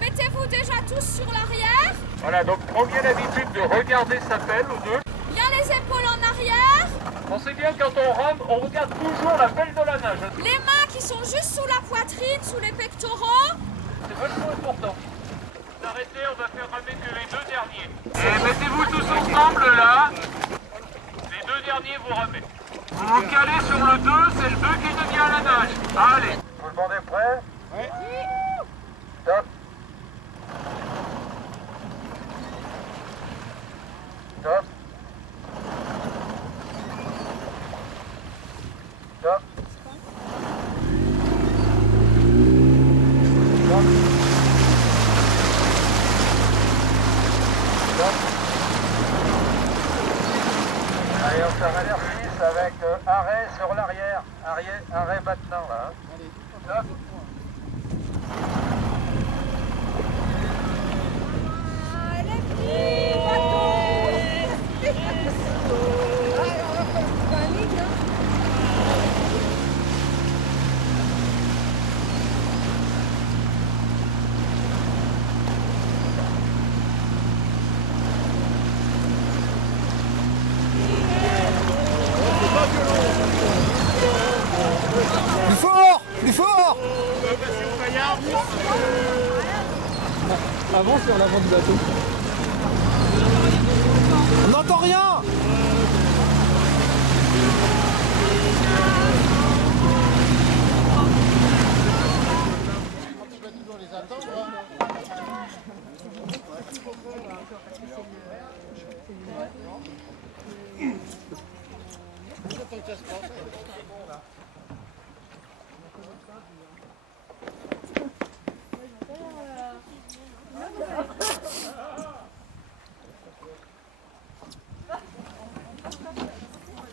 Mettez-vous déjà tous sur l'arrière. Voilà, donc prenez l'habitude de regarder sa pelle aux deux. Bien les épaules en arrière. Pensez bien, quand on rame, on regarde toujours la pelle de la nage. Les mains qui sont juste sous la poitrine, sous les pectoraux. C'est vachement important. Arrêtez, on va faire ramer que les deux derniers. Et mettez-vous tous ensemble là. Les deux derniers, vous ramez. Vous vous calez sur le 2, c'est le 2 qui devient la nage. Allez. Tout le monde est prêt? Oui. Top. Top. Top. Top. Top. Allez, on s'arrête avec arrêt sur l'arrière. Arrêt maintenant là. Allez. Top. Plus fort! Plus fort! Avance sur l'avant du bateau. On n'entend rien!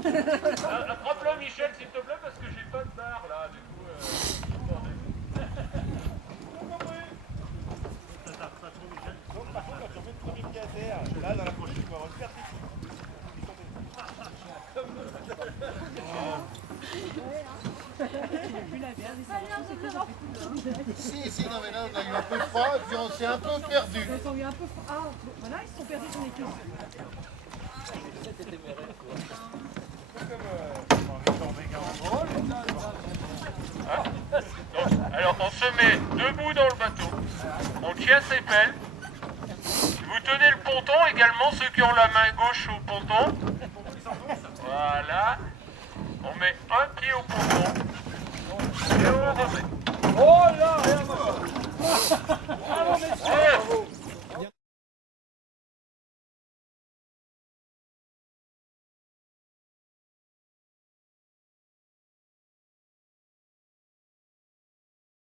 Attrape-le Michel s'il te plaît parce que j'ai pas de barre là du coup. Là dans la prochaine tu vas avoir une perte. Si, non mais là on a eu un peu froid et puis on s'est un peu perdu. Ils ont eu un peu froid. Ah, voilà, ils se sont perdus sur les cuisses. Alors on se met debout dans le bateau, on tient ses pelles, vous tenez le ponton également, ceux qui ont la main gauche au ponton, voilà, on met un pied au ponton,